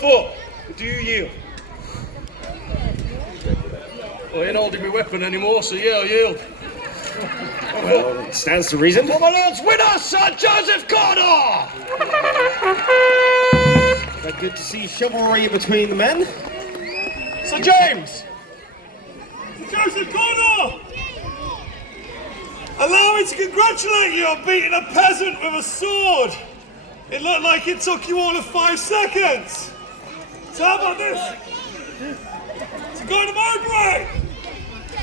foot. Do you yield? Well, I ain't holding my weapon anymore, so yeah, I yield. Well, it stands to reason. For my lord's winner, Sir Joseph Connor! But good to see chivalry between the men. Sir James! Joseph Connor! Allow me to congratulate you on beating a peasant with a sword. It looked like it took you all of 5 seconds. So how about this? So go to Mowbray.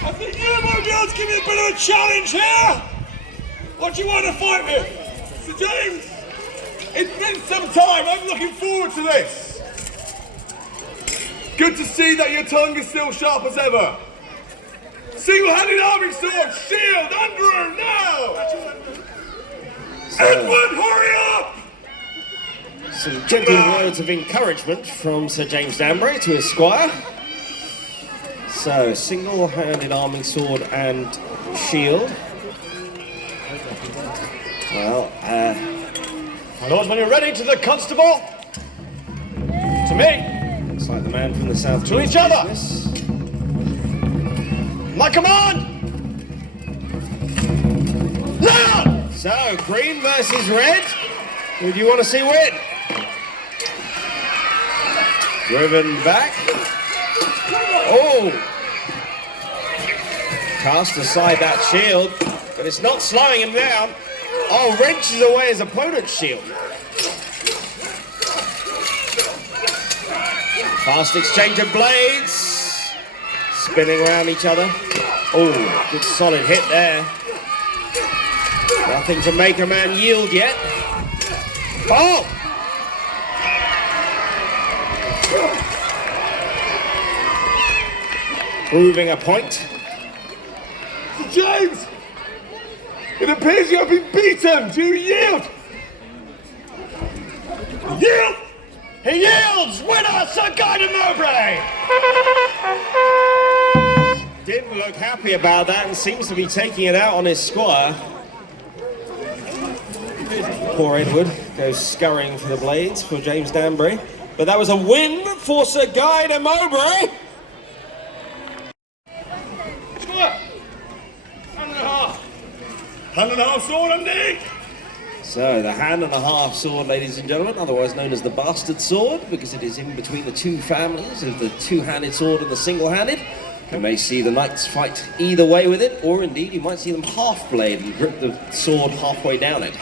I think you might be able to give me a bit of a challenge here. What do you want to fight with? Sir James, it's been some time. I'm looking forward to this. Good to see that your tongue is still sharp as ever. Single-handed arming sword, shield, Andrew, now! Edward, hurry up! Some gentle words of encouragement from Sir James Danbury to his squire. So, single-handed arming sword and shield. Well, My lord, when you're ready, to the constable. To me. looks like the man from the south. To each other. My command! Now! So, green versus red. Who do you want to see win? Driven back. Oh! Cast aside that shield, but it's not slowing him down. Oh, wrenches away his opponent's shield. Fast exchange of blades. Spinning around each other. Oh, good solid hit there. Nothing to make a man yield yet. Oh! Proving a point. James! It appears you have been beaten. Do you yield? Yield! He yields! Winner, Sir Guy Mowbray! Didn't look happy about that and seems to be taking it out on his squire. Poor Edward goes scurrying for the blades for James Danbury. But that was a win for Sir Guy de Mowbray. Hand and a half sword, indeed. So the hand and a half sword, ladies and gentlemen, otherwise known as the bastard sword, because it is in between the two families of the two-handed sword and the single-handed. You may see the knights fight either way with it, or indeed you might see them half-blade and grip the sword halfway down it.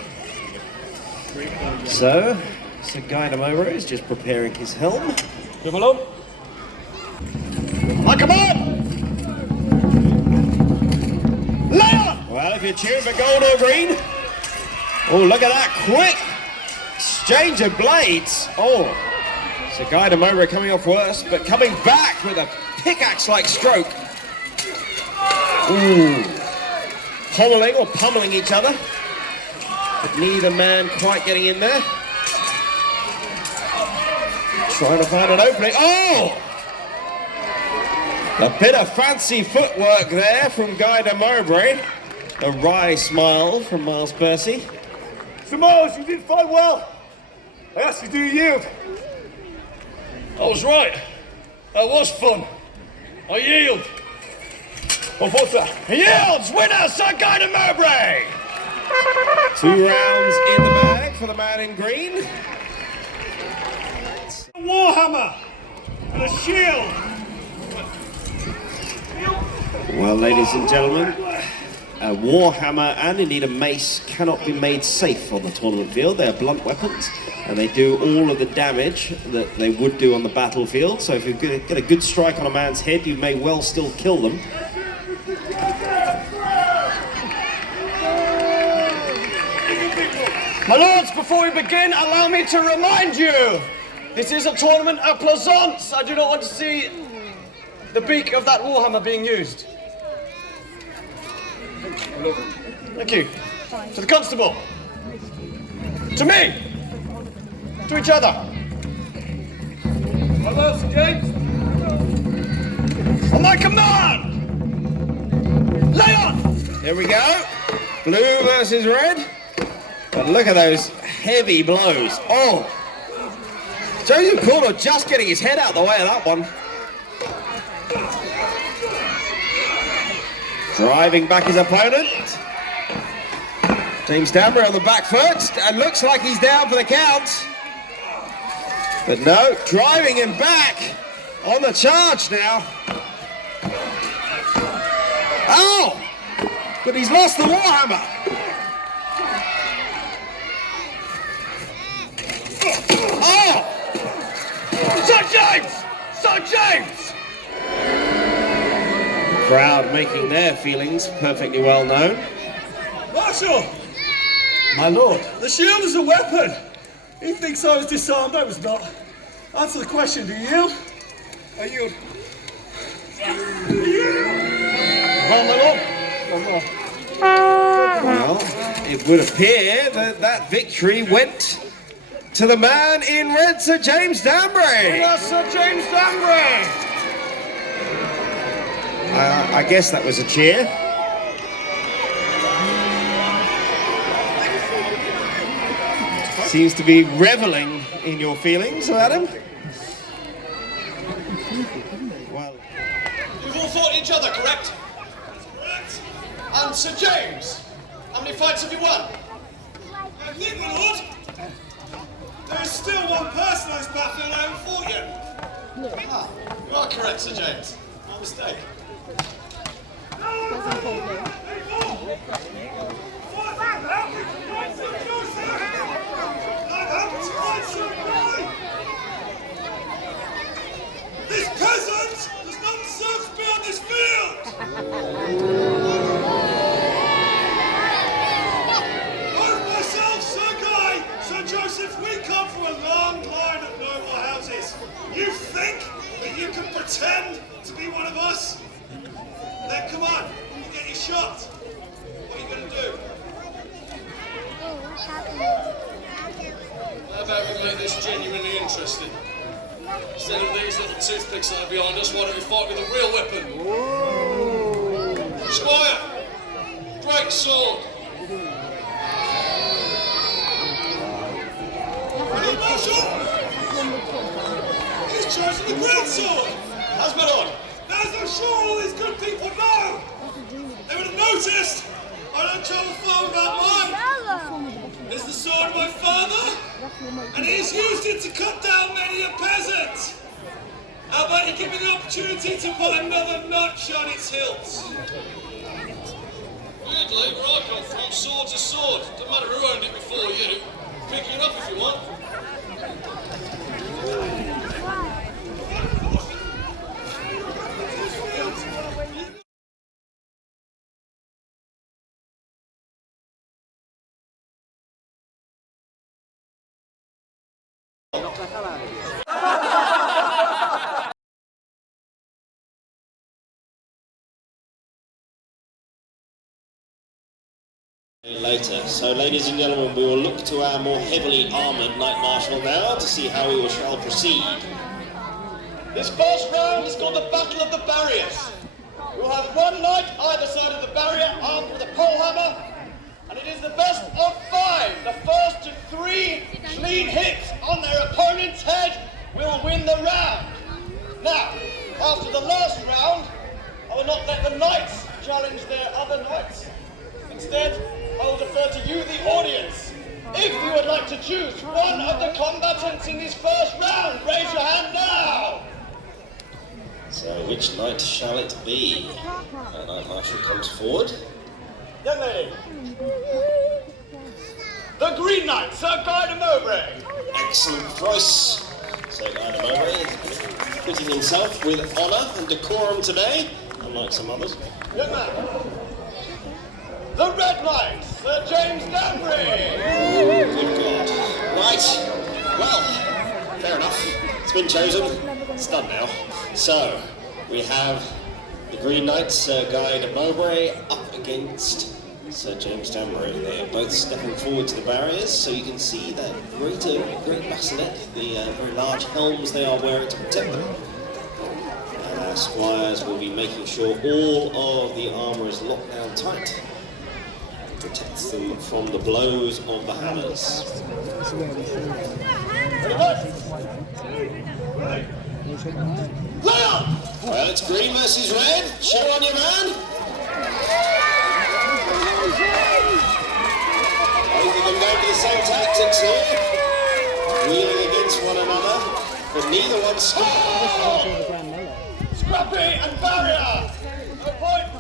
So, Sir Guy de Mowbray is just preparing his helm. Move along. My command! Lay on! Well, if you're cheering for gold or green. Oh, look at that quick exchange of blades. Oh, Sir Guy de Mowbray coming off worse, but coming back with a pickaxe-like stroke. Ooh. Pommeling or pummeling each other. But neither man quite getting in there. Trying to find an opening. Oh! A bit of fancy footwork there from Guy de Mowbray. A wry smile from Miles Percy. Sir Miles, you did fight well. I asked you, do you yield? I was right. That was fun. I yield. What was that? He yields! Winner, Sir Guy de Mowbray! 2 rounds in the bag for the man in green. A warhammer and a shield. Well, ladies and gentlemen, a warhammer and indeed a mace cannot be made safe on the tournament field. They are blunt weapons and they do all of the damage that they would do on the battlefield. So if you get a good strike on a man's head, you may well still kill them. My lords, before we begin, allow me to remind you, this is a tournament at Plaisance. I do not want to see the beak of that warhammer being used. Thank you. To the constable. To me. To each other. My lord, Sir James. On my command! Lay on! Here we go. Blue versus red. But look at those heavy blows. Oh! Joseph Corner just getting his head out the way of that one. Driving back his opponent. James Danbury on the back foot, and looks like he's down for the count. But no, driving him back on the charge now. Oh! But he's lost the Warhammer. Oh! Sir James! Sir James! The crowd making their feelings perfectly well known. Marshal! My lord. The shield is a weapon! He thinks I was disarmed, I was not. Answer the question, do you yield? I yield. Well, my lord. One more. Well, it would appear that that victory went to the man in red, Sir James Danbury. Yes, Sir James Danbury. I guess that was a cheer. Seems to be reveling in your feelings, Adam. Well, You've all fought each other, correct? Correct. And Sir James, how many fights have you won? I think, my lord, there is still one person on this battlefield I haven't fought yet. Ah, you are correct, Sir James. No mistake. This peasant does not deserve to be on this field! Both myself, Sir Guy, Sir Joseph, we come from a long line of noble houses. You think that you can pretend to be one of us? Then come on, you get your shot. What are you going to do? How about we make this genuinely interesting? Instead of these little toothpicks that are behind us, why don't we fight with a real weapon? Squire! Great sword! Hey, Marshal! He's chosen the great sword! How's my lord? As I'm sure all these good people know! They would have noticed I don't travel far without mine! It's the sword of my father, and he's used it to cut down many a peasant! How about you give me the opportunity to put another notch on its hilt? Weirdly, where I come from, sword's a sword. Doesn't matter who owned it before you. Pick it up if you want. later. So, ladies and gentlemen, we will look to our more heavily armoured Knight Marshal now to see how we shall proceed. This first round is called the Battle of the Barriers. We'll have one knight either side of the barrier armed with a polehammer, and it is the best of 5. The first to 3 clean hits on their opponent's head will win the round. Now, after the last round, I will not let the knights challenge their other knights. Instead, I will defer to you, the audience. If you would like to choose one of the combatants in this first round, raise your hand now. So, which knight shall it be? Knight Marshal comes forward. Young lady. The Green Knight, Sir Guy de Mowbray. Excellent choice. Sir Guy de Mowbray fitting himself with honour and decorum today, unlike some others. Young man. The Red Knight, Sir James Danbury. Good God. Right. Well, fair enough. It's been chosen. It's done now. So, we have the Green Knight, Sir Guy de Mowbray, up against Sir James Danbury. They are both stepping forward to the barriers, so you can see that great bassinet, the very large helms they are wearing to protect them. And our squires will be making sure all of the armour is locked down tight. Protects them from the blows of the hammers. Well, it's green versus red. Show on your man. Both of them going for the same tactics here. Wheeling against one another, but neither one Scrappy and barrier!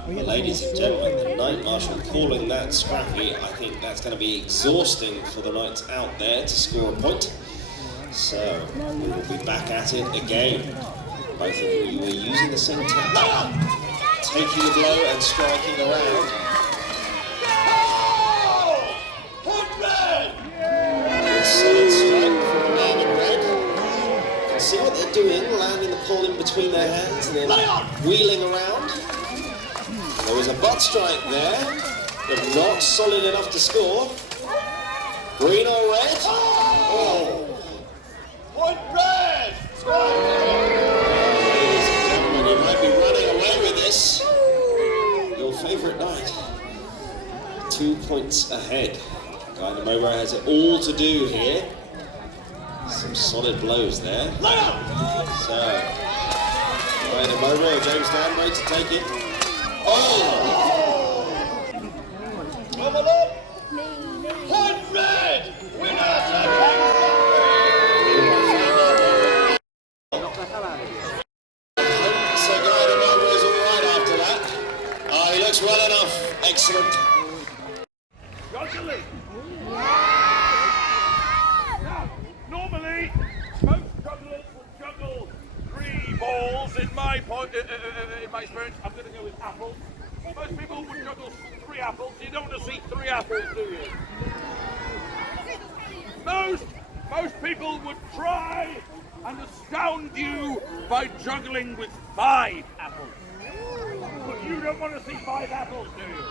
Well, ladies and gentlemen, the Knight Marshal calling that scrappy. I think that's going to be exhausting for the knights out there to score a point. So, we will be back at it again. Both of you were using the same tactic, taking the blow and striking around. Point red! Good solid strike from the man in red. You can see what they're doing, landing the pole in between their hands and then wheeling around. There was a butt strike there, but not solid enough to score. Green or red? Oh! Point red! Ladies and gentlemen, you might be running away with this. Your favourite knight. 2 points ahead. Guy Mowbray has it all to do here. Some solid blows there. So, Guy Mowbray or James Danbury to take it. Oh! Come along! Point red! Winner taking So Guy Mowbray is all right after that. Oh, he looks well enough. Excellent. Juggling! Now, normally, most jugglers would juggle 3 balls. In my experience, I'm going to go with apples. Most people would juggle 3 apples. You don't want to see 3 apples, do you? Most people would try and astound you by juggling with 5 apples. But you don't want to see 5 apples, do you?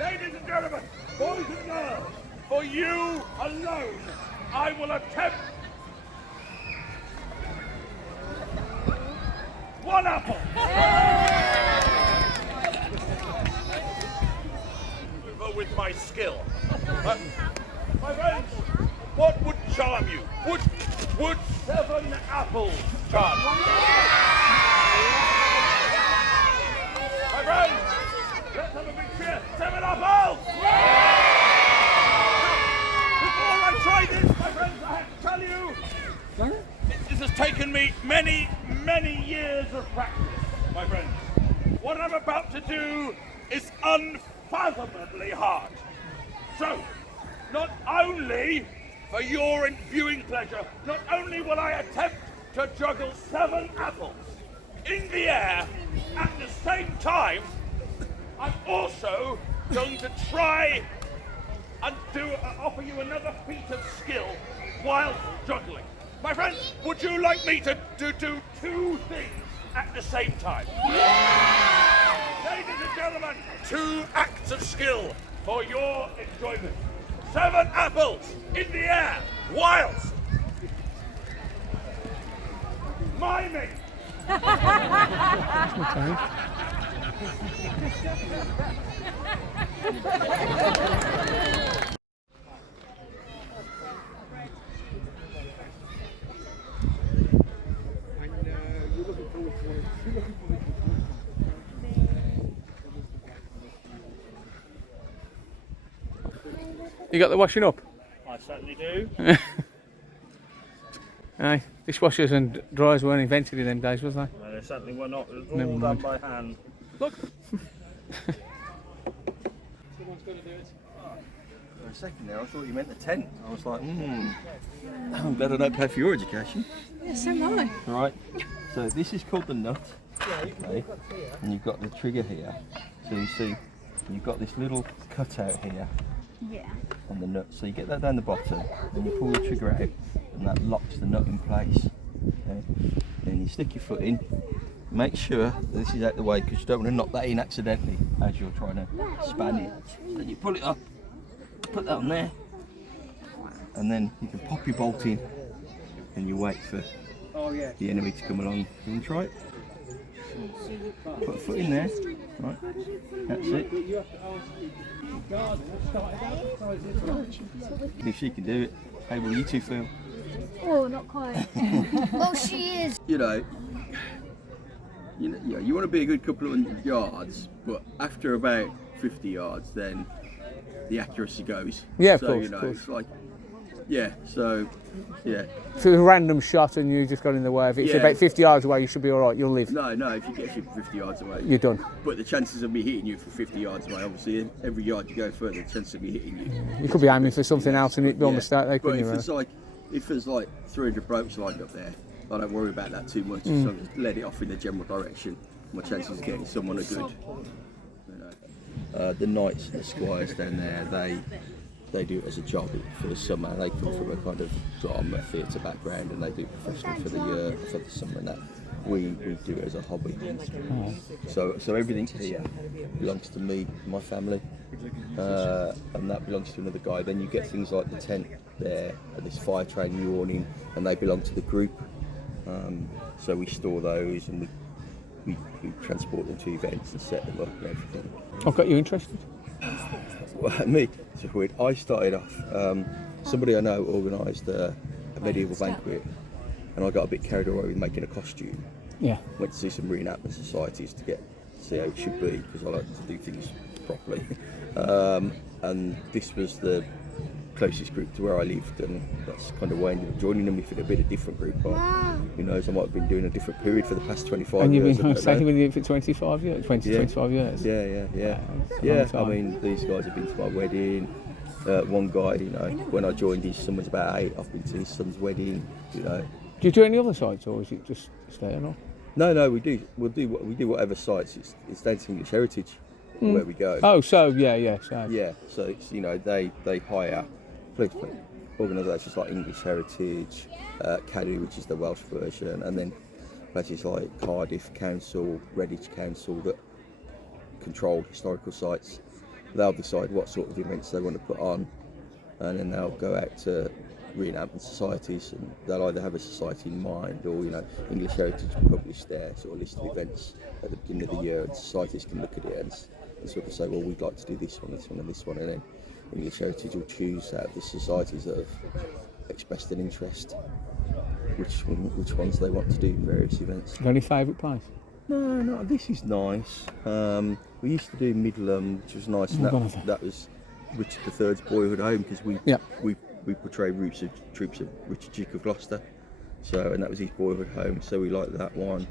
Ladies and gentlemen, boys and girls, for you alone, I will attempt 1 apple. Over with my skill. My friends, what would charm you? Would 7 apples charm you? My friends, let's have a big cheer. 7 apples! Before I try this, my friends, I have to tell you, this has taken me many, many years of practice, my friends. What I'm about to do is unfathomably hard. So, not only for your viewing pleasure, not only will I attempt to juggle 7 apples in the air at the same time, I'm also going to try and offer you another feat of skill while juggling. My friends, would you like me to do 2 things at the same time? Ladies and gentlemen, 2 acts of skill for your enjoyment. 7 apples in the air whilst miming. You got the washing up? I certainly do. Aye, dishwashers and dryers weren't invented in them days, was they? No, they certainly were not. It was Never all done mind. by hand. Look! For a second there, I thought you meant the tent. I was like, I'm glad I don't pay for your education. Yeah, so am I. Right, so this is called the nut, okay? And you've got the trigger here. So you see, you've got this little cutout here Yeah. on the nut. So you get that down the bottom, and you pull the trigger out, and that locks the nut in place. Okay? Then you stick your foot in. Make sure that this is out the way, because you don't want to knock that in accidentally as you're trying to span it. So then you pull it up, put that on there, and then you can pop your bolt in, and you wait for the enemy to come along. You want to try it? Put a foot in there. Right. That's it. If she can do it, how will you two feel? Oh, not quite. Oh, she is. You know, you want to be a good couple of 100 yards, but after about 50 yards, then the accuracy goes. Yeah, of so, course, you know, of course. it's like, yeah, so, yeah. If it's a random shot and you just got in the way of it, it's Yeah. about 50 yards away, you should be all right. You'll live. No, if you get 50 yards away, You're done. But the chances of me hitting you from 50 yards away, obviously, every yard you go further, the chances of me hitting you. You could be aiming for something else and it'd be on Yeah. mistake. They But couldn't if there's like 300 blokes lined up there, I don't worry about that too much. So I just let it off in the general direction. My chances of getting someone are good. You know. The knights and the squires down there, they do it as a job for the summer. They come from a kind of drama theatre background, and they do professionally for the summer. And that we do it as a hobby. So everything here belongs to me, my family, and that belongs to another guy. Then you get things like the tent there and this fire training awning, and they belong to the group. So we store those and we transport them to events and set them up and everything. I've got you interested. Well, me, it's weird. I started off, somebody I know organised a medieval banquet, and I got a bit carried away with making a costume. Yeah. Went to see some reenactment societies to see how it should be, because I like to do things properly. And this was the closest group to where I lived, and that's kind of why I ended up joining them. If in a bit of different group, but who knows, I might have been doing a different period for the past 25 And years. you've been staying with you for 25 years? 25 years? Yeah. That's a long I time. mean, these guys have been to my wedding. One guy, you know, when I joined, his son was about 8. I've been to his son's wedding. You know. Do you do any other sites, or is it just staying on? No, we do. We do whatever sites. It's down to English Heritage where we go. Oh, so yeah. So. Yeah, so it's, you know, they hire organisations like English Heritage, Caddy, which is the Welsh version, and then places like Cardiff Council, Redditch Council that control historical sites. They'll decide what sort of events they want to put on, and then they'll go out to reenactment societies, and they'll either have a society in mind, or, you know, English Heritage publish their sort of list of events at the beginning of the year, and societies can look at it and sort of say, well, we'd like to do this one, and this one, and then English Heritage will choose out of the societies that have expressed an interest which ones they want to do various events. Got any favourite place? No, this is nice. We used to do Midland, which was nice, and that was Richard III's boyhood home, because we portray troops of Richard Duke of Gloucester, and that was his boyhood home, so we liked that one.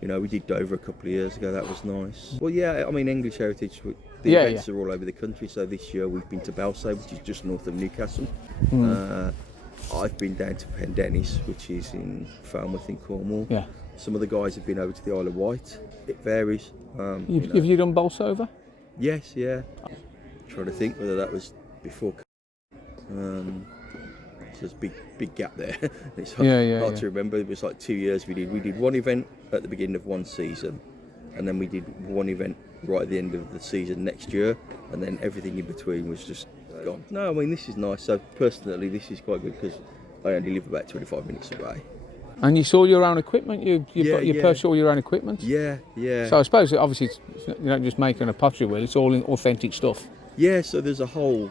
You know, we did Dover a couple of years ago, that was nice. Well, yeah, I mean, English Heritage, the events are all over the country, so this year we've been to Balsay, which is just north of Newcastle. I've been down to Pendennis, which is in Falmouth in Cornwall. Yeah. Some of the guys have been over to the Isle of Wight. It varies. Have you done Bolsover? Yes, yeah. I'm trying to think whether that was before. So there's a big gap there. It's hard to remember. It was like 2 years we did one event at the beginning of one season, and then we did one event right at the end of the season next year, and then everything in between was just gone. No, I mean, this is nice. So personally, this is quite good because I only live about 25 minutes away. And you saw your own equipment? You purchased all your own equipment? Yeah. So I suppose, obviously, you're not just making a pottery wheel, it's all in authentic stuff. Yeah, so there's a whole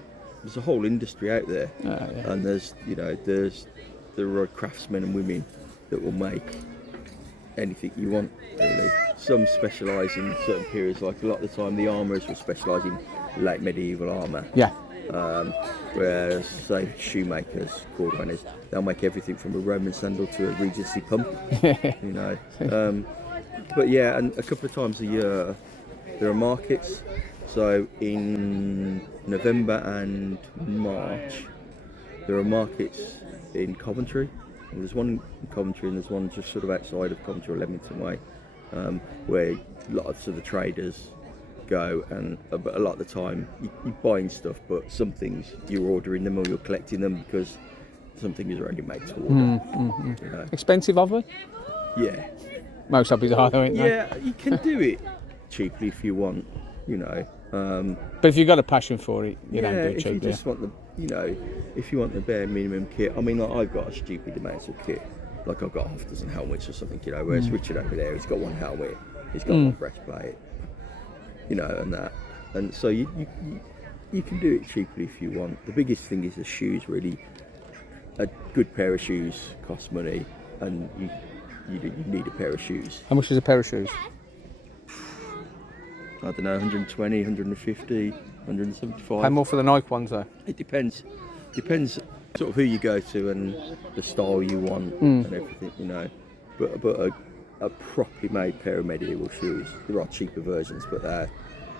industry out there, and there are craftsmen and women that will make anything you want, really. Some specialise in certain periods, like a lot of the time the armourers will specialise in late medieval armour. Yeah. Whereas, say, shoemakers, cordwainers, they'll make everything from a Roman sandal to a Regency pump, you know. But yeah, and a couple of times a year there are markets. So in November and March there are markets in Coventry. Well, there's one in Coventry and there's one just sort of outside of Coventry or Leamington Way, where lots of the traders go, and a lot of the time you're buying stuff, but some things you're ordering them or you're collecting them because some things are only made to order. You know. Expensive, obviously? Yeah. Most hobbies are, aren't they? Yeah, you can do it cheaply if you want, you know. But if you've got a passion for it, you don't do it cheaply. If you just want if you want the bare minimum kit, I mean, like, I've got a stupid amount of kit, like I've got half a dozen helmets or something, you know, whereas Richard over there, he's got one helmet, he's got one breastplate, you know, and that. And so you can do it cheaply if you want. The biggest thing is the shoes, really. A good pair of shoes costs money, and you need a pair of shoes. How much is a pair of shoes? I don't know, 120, 150, 175. Pay more for the Nike ones though? It depends sort of who you go to and the style you want and everything, you know. But a properly made pair of medieval shoes, there are cheaper versions, but they're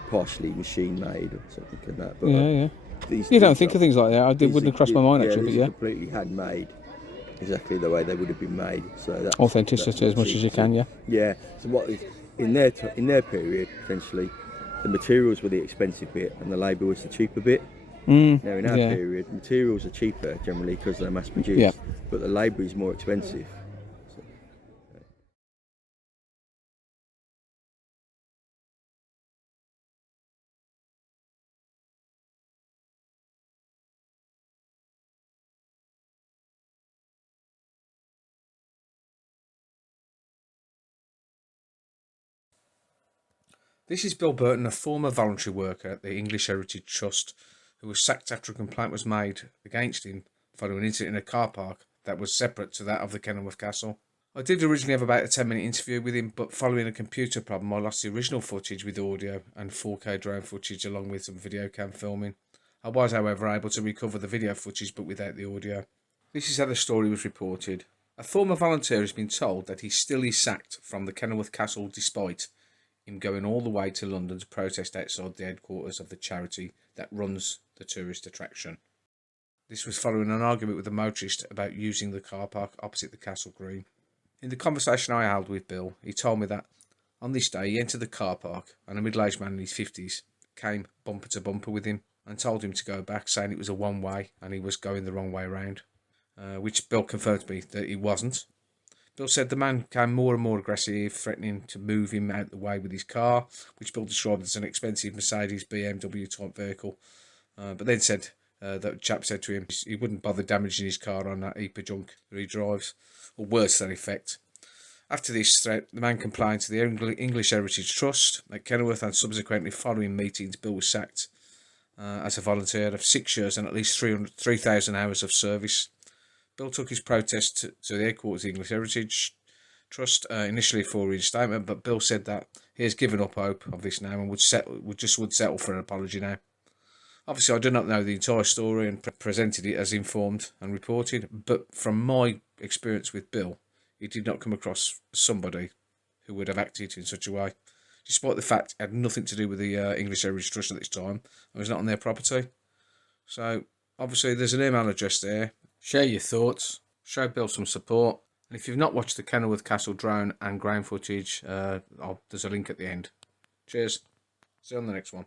partially machine made or something like that. But Yeah. these You don't think of things like that. It wouldn't have crossed my mind actually, but these yeah. are completely handmade, exactly the way they would have been made. So that's Authenticity as much as you can, yeah. Yeah. So what is in their period, essentially, the materials were the expensive bit and the labour was the cheaper bit. Now in our period, materials are cheaper generally because they're mass produced, but the labour is more expensive. This is Bill Burton, a former voluntary worker at the English Heritage Trust, who was sacked after a complaint was made against him following an incident in a car park that was separate to that of the Kenilworth Castle. I did originally have about a 10-minute interview with him, but following a computer problem I lost the original footage with audio and 4K drone footage along with some video cam filming. I was, however, able to recover the video footage but without the audio. This is how the story was reported. A former volunteer has been told that he still is sacked from the Kenilworth Castle despite him going all the way to London to protest outside the headquarters of the charity that runs the tourist attraction. This was following an argument with a motorist about using the car park opposite the castle green. In the conversation I held with Bill, he told me that on this day he entered the car park and a middle-aged man in his 50s came bumper to bumper with him and told him to go back, saying it was a one-way and he was going the wrong way round, which Bill confirmed to me that he wasn't. Bill said the man became more and more aggressive, threatening to move him out the way with his car, which Bill described as an expensive Mercedes BMW type vehicle, but then said that the chap said to him he wouldn't bother damaging his car on that heap of junk that he drives, or worse to that effect. After this threat, the man complained to the English Heritage Trust at Kenilworth, and subsequently following meetings, Bill was sacked as a volunteer of 6 years and at least 3,000 hours of service. Bill took his protest to the headquarters of the English Heritage Trust initially for reinstatement, but Bill said that he has given up hope of this now and would settle for an apology now. Obviously, I do not know the entire story and presented it as informed and reported, but from my experience with Bill, he did not come across somebody who would have acted in such a way, despite the fact it had nothing to do with the English Heritage Trust at this time and was not on their property. So, obviously, there's an email address there. Share your thoughts, show Bill some support, and if you've not watched the Kenilworth Castle drone and ground footage, there's a link at the end. Cheers. See you on the next one.